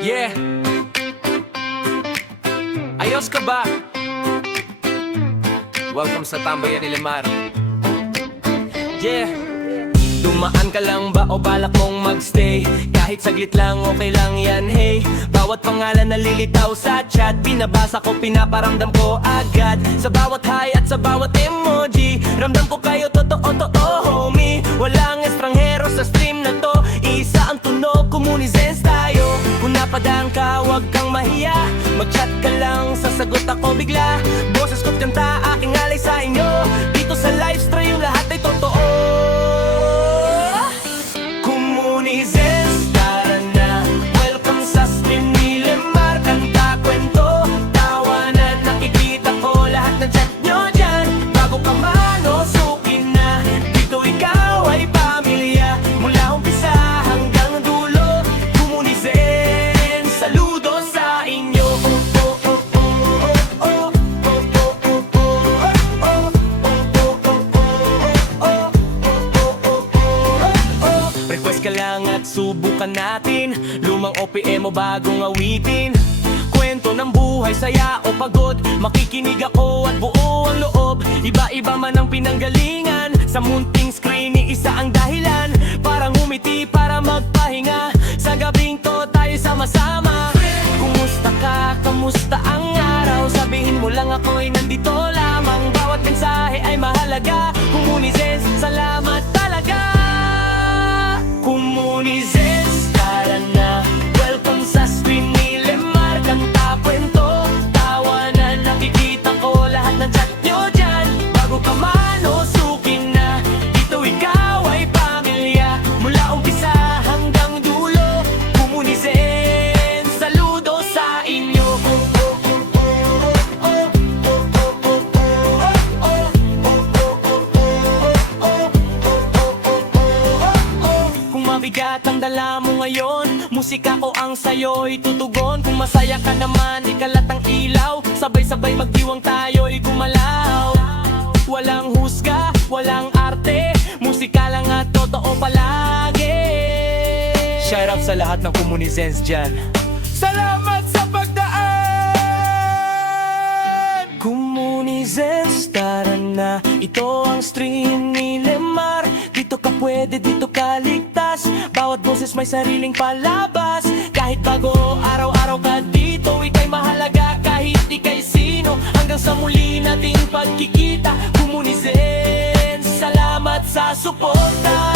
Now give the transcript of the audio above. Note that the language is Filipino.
Yeah. Ayos ka ba? Welcome sa Tambayan ni Limar. Yeah. Dumaan ka lang ba o balak mong magstay? Kahit saglit lang, okay lang yan, hey. Bawat pangalan nalilitaw sa chat, binabasa ko, pinaparamdam ko agad. Sa bawat hi at sa bawat emoji, ramdam ko kayo, totoo, homie. Walang estranghero sa stream na to, isa ang tunog, Comunizens tayo. Kung napadaan ka, huwag kang mahiya, mag-chat ka lang, sasagot ako bigla. Boses ko't kanta, aking alay sa inyo. Dito sa live stream, lahat ay totoo. Comunizens, tara na. Welcome sa stream ni Limar. Kanta, kwento, tawanan, nakikita ko lahat ng chat nyo dyan. Bago ka man o sukin na, dito ikaw ay pamilya. Mula umpisa hanggang dulo, Comunizens, saludo sa inyo. Request ka lang at subukan natin, lumang OPM o bagong awitin. Kwento ng buhay, saya o pagod, makikinig ako at buo ang loob. Iba-iba man ang pinanggalingan, sa munting screen isa ang dahilan. Para ngumiti, para magpahinga, sa gabing to tayo sama-sama. Kumusta ka? Kamusta ang araw? Sabihin mo lang ako'y nandito lamang. Bawat mensahe ay mahalaga. Comunizens, salamat talaga. Comunizens, tara na. Welcome sa stream ni Limar. Kanta, kwento, tawanan, nakikita ko lahat ng chat nyo dyan. Bago ka man o sukin na, dito ikaw ay pamilya. Mula umpisa hanggang dulo, Comunizens, saludo sa inyo. Kung mabigat ang dala mo ngayon, musika ko ang sayo'y tutugon. Kung masaya ka naman, ikalat ang ilaw, sabay-sabay magdiwang tayo'y gumalaw. Walang husga, walang arte, musika lang at totoo palagi. Shout out sa lahat ng Comunizens dyan. Salamat sa pagdaan! Comunizens, tara na. Ito ang stream ni Limar. Dito ka pwede, dito ka ligtas. Bawat boses may sariling palabas. Kahit bago, araw-araw ka dito, ika'y mahalaga kahit ika'y sino. Hanggang sa muli nating pagkikita, Comunizens, salamat sa suporta.